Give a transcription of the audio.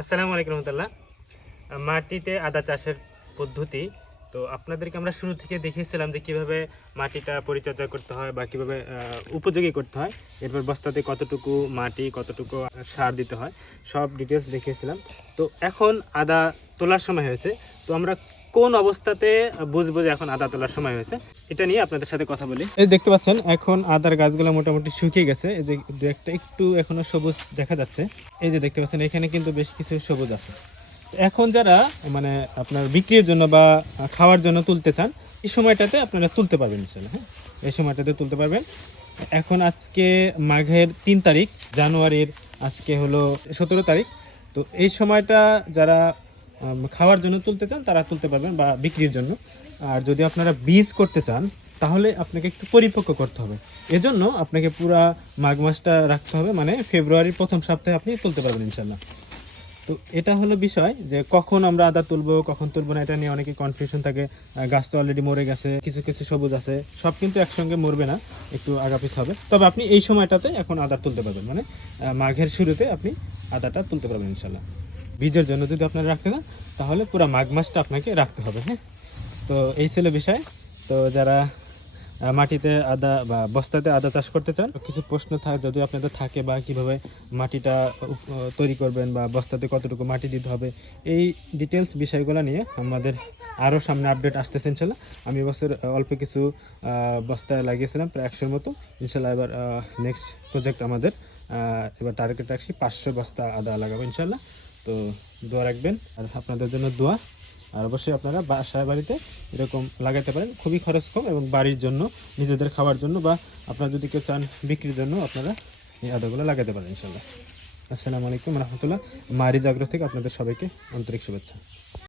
আসসালামু আলাইকুম রহমতুল্লাহ। মাটিতে আদা চাষের পদ্ধতি তো আপনাদেরকে আমরা শুরু থেকে দেখিয়েছিলাম যে কিভাবে মাটিটা পরিচর্যা করতে হয় বা কিভাবে উপযোগী করতে হয়, এরপর বস্তাতে কতটুকু মাটি কতটুকু সার দিতে হয় সব ডিটেলস দেখিয়েছিলাম। তো এখন আদা তোলার সময় হয়েছে, তো আমরা কোন অবস্থাতে বুঝবো যে এখন আদা তোলার সময় হয়েছে এটা নিয়ে আপনাদের সাথে কথা বলি। এই দেখতে পাচ্ছেন এখন আদার গাছগুলো মোটামুটি শুকিয়ে গেছে, এই যে দু একটা একটু এখনো সবুজ দেখা যাচ্ছে। এই যে দেখতে পাচ্ছেন এখানে কিন্তু বেশ কিছু সবুজ আছে। এখন যারা মানে আপনার বিক্রির জন্য বা খাওয়ার জন্য তুলতে চান এই সময়টাতে আপনারা তুলতে পারবেন ইনশাআল্লাহ। হ্যাঁ, এই সময়টাতে তুলতে পারবেন। এখন আজকে মাঘের 3 তারিখ, জানুয়ারির আজকে হলো 17 তারিখ। তো এই সময়টা যারা খাওয়ার জন্য তুলতে চান তারা তুলতে পারবেন বা বিক্রির জন্য। আর যদি আপনারা বীজ করতে চান তাহলে আপনাকে একটু পরিপক্ক করতে হবে, এজন্য আপনাকে পুরা মাঘ মাসটা রাখতে হবে, মানে ফেব্রুয়ারির প্রথম সপ্তাহে আপনি তুলতে পারবেন ইনশাআল্লাহ। তো এটা হলো বিষয় যে কখন আমরা আদা তুলবো কখন তুলবো না, এটা নিয়ে অনেকে কনফিউশন থাকে। গাছ তো অলরেডি মরে গেছে, কিছু কিছু সবুজ আছে, সব কিন্তু একসঙ্গে মরবে না, একটু আগাপিছ হবে। তবে আপনি এই সময়টাতে এখন আদা তুলতে পারবেন, মানে মাঘের শুরুতে আপনি আদাটা তুলতে পারবেন ইনশাল্লাহ। বীজের জন্য যদি আপনারা রাখতে চান তাহলে পুরো মাঘ মাসটা আপনাকে রাখতে হবে। হ্যাঁ, তো এই ছিল বিষয়। তো যারা মাটিতে আদা বা বস্তাতে আদা চাষ করতে চান, কিছু প্রশ্ন যদি আপনাদের থাকে বা কিভাবে মাটিটা তৈরি করবেন বা বস্তাতে কতটুকু মাটি দিতে হবে, এই ডিটেলস বিষয়গুলো নিয়ে আমাদের আরও সামনে আপডেট আসতেছে ইনশাল্লাহ। আমি এবছর অল্প কিছু বস্তা লাগিয়েছিলাম, প্রায় 100-র মতো। ইনশাল্লাহ এবার নেক্সট প্রজেক্ট আমাদের এবার টার্গেট রাখছি 500 বস্তা আদা লাগাবো ইনশাল্লাহ। তো দোয়া রাখবেন, আর আপনাদের জন্য দোয়া। আর অবশ্যই আপনারা বাসায় বাড়িতে এরকম লাগাতে পারেন, খুবই খরচ কম এবং বাড়ির জন্য নিজেদের খাওয়ার জন্য বা আপনারা যদি কেউ চান বিক্রির জন্য আপনারা এই আদাগুলো লাগাতে পারেন ইনশাল্লাহ। আসসালামু আলাইকুম রহমতুল্লাহ। মারিজ আগ্রহ থেকে আপনাদের সবাইকে আন্তরিক শুভেচ্ছা।